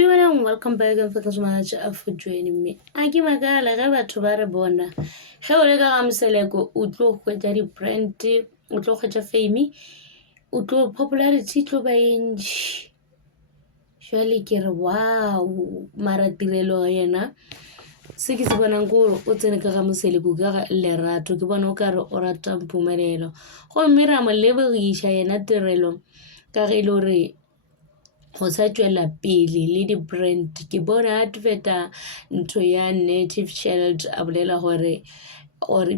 Dumelang, welcome back and thank you so much for joining me. A ke makala ga batho ba re bona ge o le ka ga moseleko o tlo hwetša di-brand o tlo hwetša fame o tlo popularity tlo ba entši jwale ke re wow mara tirelo yena se ke se bonang ko o tsene ka ga moseleko ka ga lerato ke bona o ka re o rata mpumelelo gomme ra mo lebogiša yena tirelo ka ge e le gore go sa tšwela pele le di-brand ke bona adverta ntho ya Native Child a bolela gore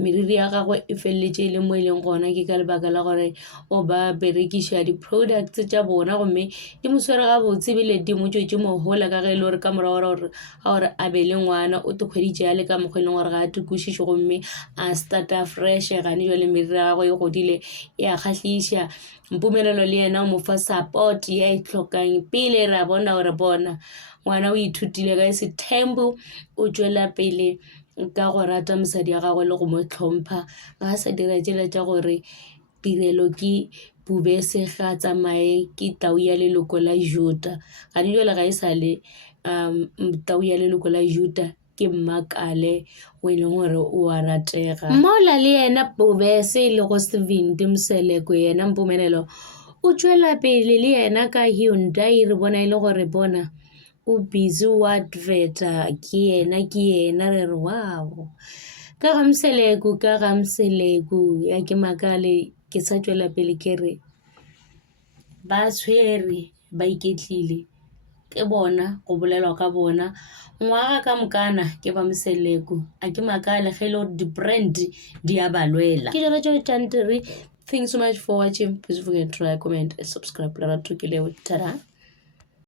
meriri ya gagwe e feleletše e le mo e leng gona ke ka lebaka la gore o ba berekiša di-products tša bona gomme di mo swere gabotse ebile di mo tšwetše mogola ka ge e le gore ka morago gore a be le ngwana o tekgweditše a le ka mokgwa e leng gore ga a tukušiše gomme a starta fresh gane jale meriri ya gagwe e godile e a kgahliša mpumelelo le yena o mo fa support ya e tlhokang pele ra bona gore bona ngwana o ithutile ka September o tšwela pele ka go rata mosadi ya gagwe le go mo tlhompha ga sa dira tšela tša gore tirelo ke bubese ga tsamaye ke tau ya leloko la Juda gane jale ga e sa le tau ya leloko la Juda ke Mmakale o e leng gore o a ratega mmola le yena bubese le go Steven Moseleko yena mpumelelo o tšwela pele le yena ka Hyundai re bona e le gore bona o busy o adverta ke yena re re wow ka ga Moseleko ya ke Makale ke sa tšwela pele ke re ba tshwere ba iketlile ke bona go bolelwa ka bona ngwaga ka mokana ke ba Moseleko a ke Makale ge le gore di-brand di a ba lwela ke jalo tšeo tšantere. Thanks so much for watching. Please don't forget to try, comment and subscribe. Tada.